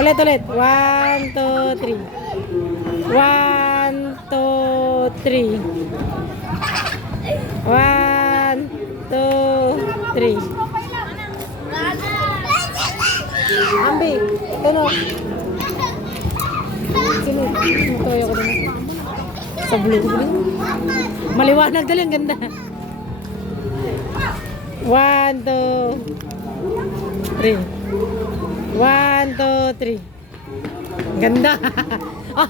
Ulit, ulit. 1, 2, 3. 1, 2, 3. 1, 2, 3. Ambi, ito no. Sino? Tumayo ko din. Sa blue. Maliwanag dali, ang ganda. 1, 2, 3. 1, 2, 3. Ganda. Ah.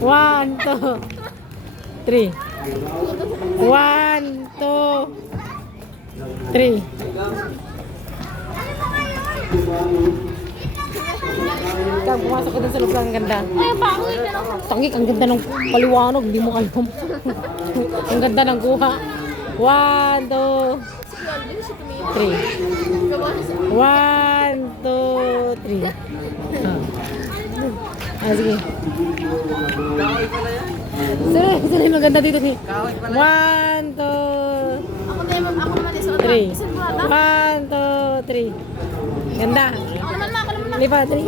1, 2, 3. 1, 2, 3. Ikaw, pumasok ko dun sa loob, ang ganda. Tangik, ang ganda ng paliwanag, hindi mo alam. Ang ganda ng kuha. 1, 2, 3. 1, 2, 3. Ah, sige. Sino yung maganda dito? 1, 2, 3. 1, 2, 3. Ganda. Lipat, 3.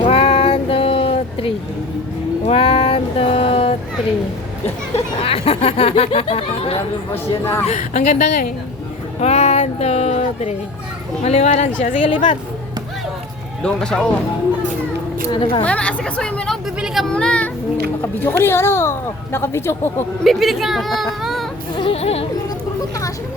1, 2, 3. 1, 2, 3. Grabe po siya na. Ang ganda nga eh. 1, 2, 3. Maliwanag siya. Sige, lipat. Doon ka sa O. Ano ba? Mama, asikasuhin mo yun. Oh, bibili ka muna. Nakabidyo ko rin, ano? Nakabidyo ko. Bibili ka nga muna. Pumunta nga siya.